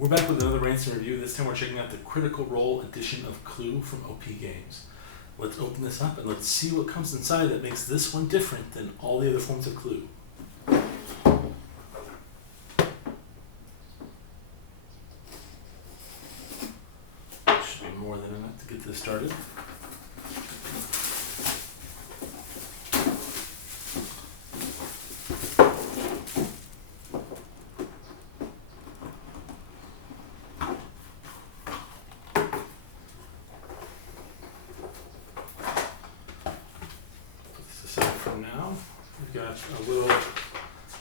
We're back with another Rants and Review. This time we're checking out the Critical Role edition of Clue from OP Games. Let's open this up and let's see what comes inside that makes this one different than all the other forms of Clue. Should be more than enough to get this started. Now we've got a little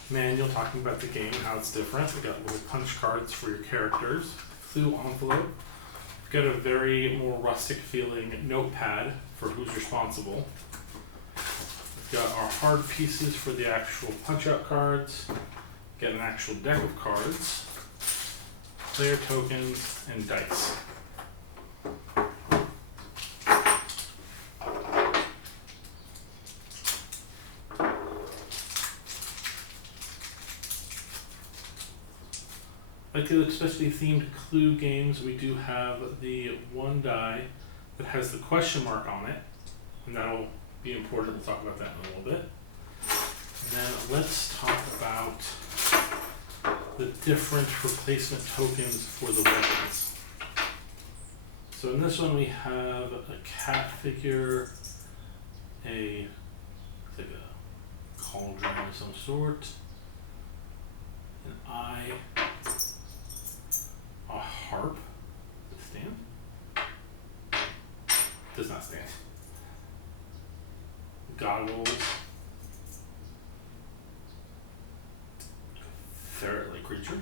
manual talking about the game and how it's different. We've got little punch cards for your characters, clue envelope. We've got a very more rustic feeling notepad for who's responsible. We've got our hard pieces for the actual punch out cards. We've got an actual deck of cards, player tokens, and dice. Like the especially themed Clue games, we do have the one die that has the question mark on it, and that'll be important. We'll talk about that in a little bit. And then let's talk about the different replacement tokens for the weapons. So in this one we have a cat figure, like a cauldron of some sort, an eye, a harp. Does it stand? Does not stand. Goggles. Ferret-like creature.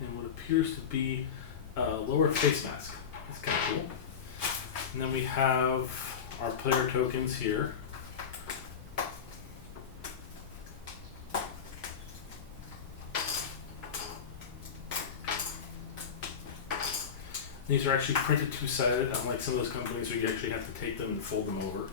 And what appears to be a lower face mask. That's kind of cool. And then we have our player tokens here. These are actually printed two-sided, unlike some of those companies where you actually have to take them and fold them over.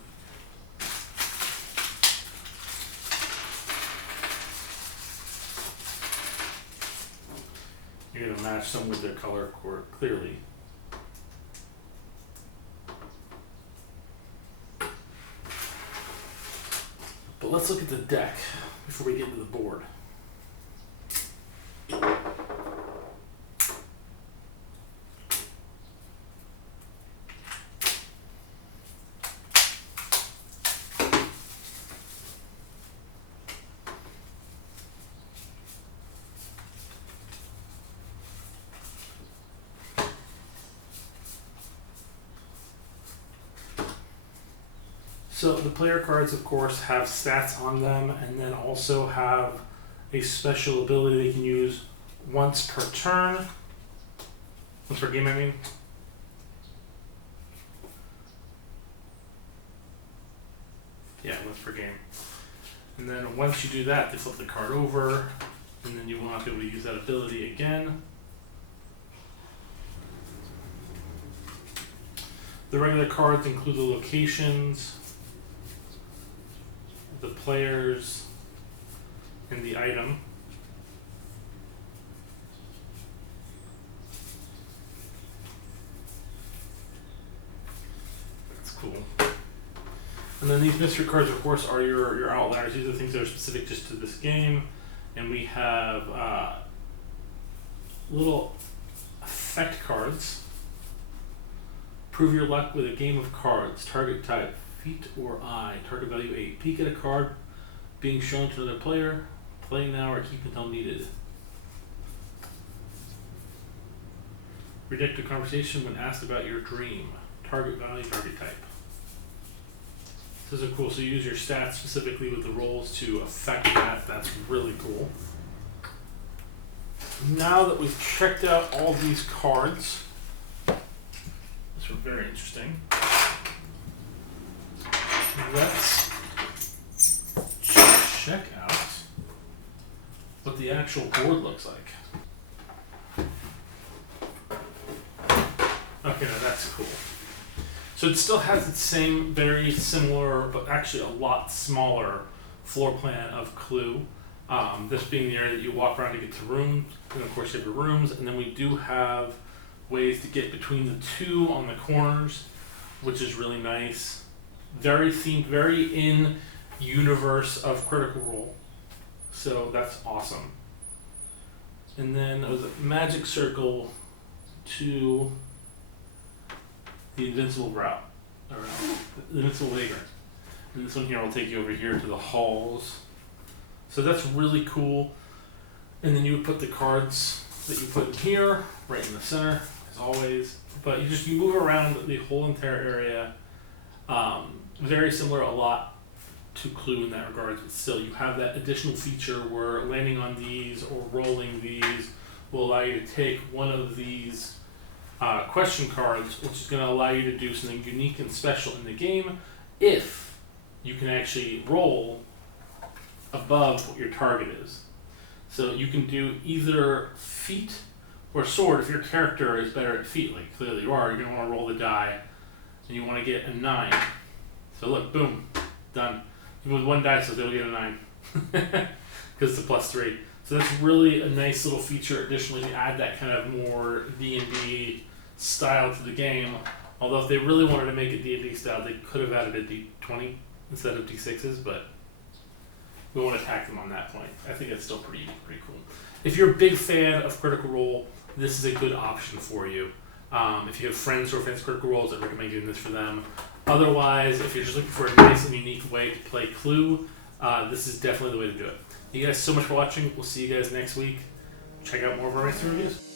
You're going to match some with their color clearly. But let's look at the deck before we get into the board. So the player cards, of course, have stats on them and then also have a special ability they can use once per turn. Once per game, I mean. Yeah, once per game. And then once you do that, they flip the card over, and then you will not be able to use that ability again. The regular cards include the locations, the players, and the item. That's cool. And then these mystery cards, of course, are your outliers. These are things that are specific just to this game. And we have little effect cards. Prove your luck with a game of cards. Target type, feet or eye. Target value 8. Peek at a card being shown to another player. Play now or keep until needed. Predict a conversation when asked about your dream. Target value, target type. This is cool. So you use your stats specifically with the rolls to affect that. That's really cool. Now that we've checked out all these cards, these are very interesting. Let's check out what the actual board looks like. Okay, now that's cool. So it still has its same very similar, but actually a lot smaller floor plan of Clue. This being the area that you walk around to get to rooms, and of course you have your rooms, and then we do have ways to get between the two on the corners, which is really nice. Very themed, very in universe of Critical Role. So that's awesome. And then it was a magic circle to the invincible route, around the invincible vagrant. And this one here will take you over here to the halls. So that's really cool. And then you would put the cards that you put in here, right in the center, as always. But you move around the whole entire area. Very similar a lot to Clue in that regards, but still you have that additional feature where landing on these or rolling these will allow you to take one of these question cards, which is going to allow you to do something unique and special in the game if you can actually roll above what your target is. So you can do either feet or sword if your character is better at feet, like clearly you are. You're going to want to roll the die and you want to get a 9. So look, boom, done. Even with one dice, they'll get a 9 because it's a +3. So that's really a nice little feature. Additionally, to add that kind of more D&D style to the game. Although if they really wanted to make it D&D style, they could have added a D20 instead of D6s, but we won't attack them on that point. I think that's still pretty cool. If you're a big fan of Critical Role, this is a good option for you. If you have friends who are fans of Critical Roles, I recommend getting this for them. Otherwise, if you're just looking for a nice and unique way to play Clue, this is definitely the way to do it. Thank you guys so much for watching. We'll see you guys next week. Check out more of our reviews.